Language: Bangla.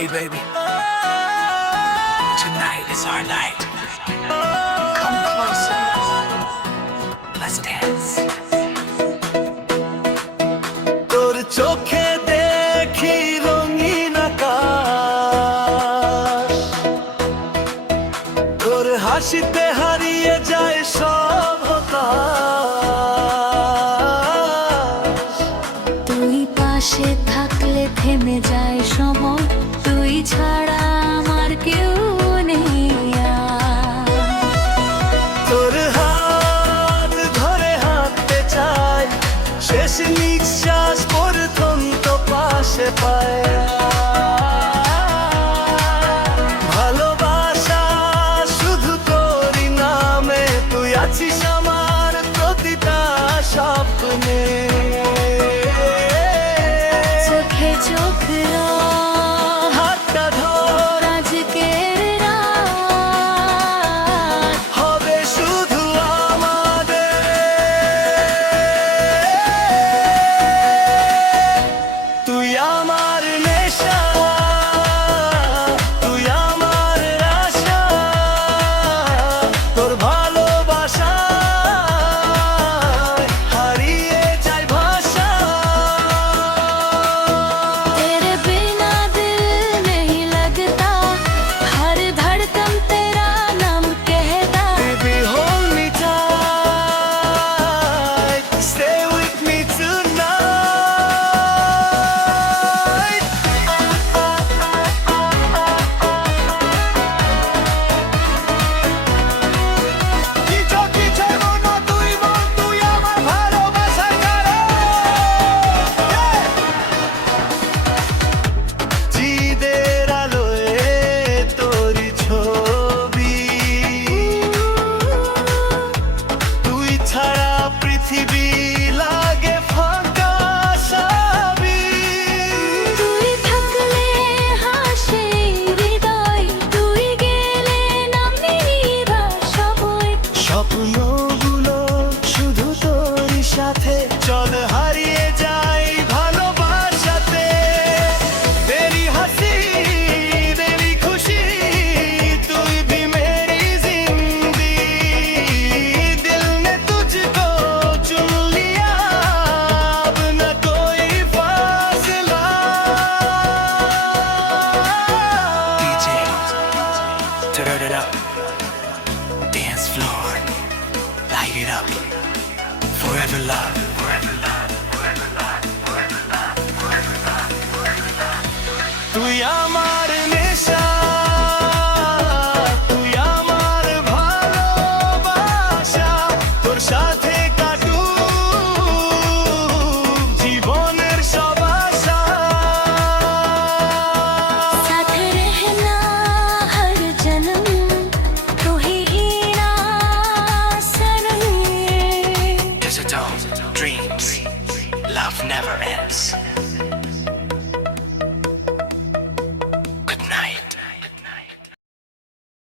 Hey baby, tonight is our night. Come closer, let's dance. তোর চোখে দেখি রঙিন আকাশ, তোর হাসিতে হারিয়ে যায় সব হতাশ। তুই পাশে থাকলে থেমে যায় সময়, তুই ছাড়া আমার কেউ নেই আর। তোর হাত ধরে হাঁটতে চাই, শেষ নিঃশ্বাস পর্যন্ত পাশে পায়। ভালোবাসা শুধু তোরই নামে, তুই আছিস আমার প্রতিটা স্বপ্নে। চোখে চোখ রাখ, হাতটা ধর, আজকের রাত হবে শুধু আমাদের। তুই আমার নেশা, তুই আমার আশা, তোর ভালোবাসা হারিয়ে যায় ভাষা। तेरे बिना दिल नहीं लगता, हर धड़कन तेरा नाम कहता। Baby, hold me tight, stay with me tonight. কিছু কিছু মনো তুই মন, তুই আমার ভালোবাসার কারণ। জিদের আলোয় তোরি ছবি, তুই ছাড়া পৃথিবী লাগে ফাঁকা সাবি। তুই থাকলে হাসে হৃদয়, তুই গেলে নামে সবই। স্বপ্নগুলো শুধু তোরই সাথে, চল হারিয়ে যাই ভালোবাসাতে। তেরি হাসি তেরি খুশি, তুই भी मेरी जिंदगी, दिल ने तुझको चुन लिया, अब न कोई फासला। DJ, turn it up. Dance floor, light it up. Forever love, forever love, forever love, forever love, forever love, forever love. তুই আমার নেশা, তুই আমার ভালোবাসা, তোর সাথে কাটুক জীবনের সব আশা। साथ रहना हर जन्म, तू ही ना सनम। There's a dome, dreams, love never ends.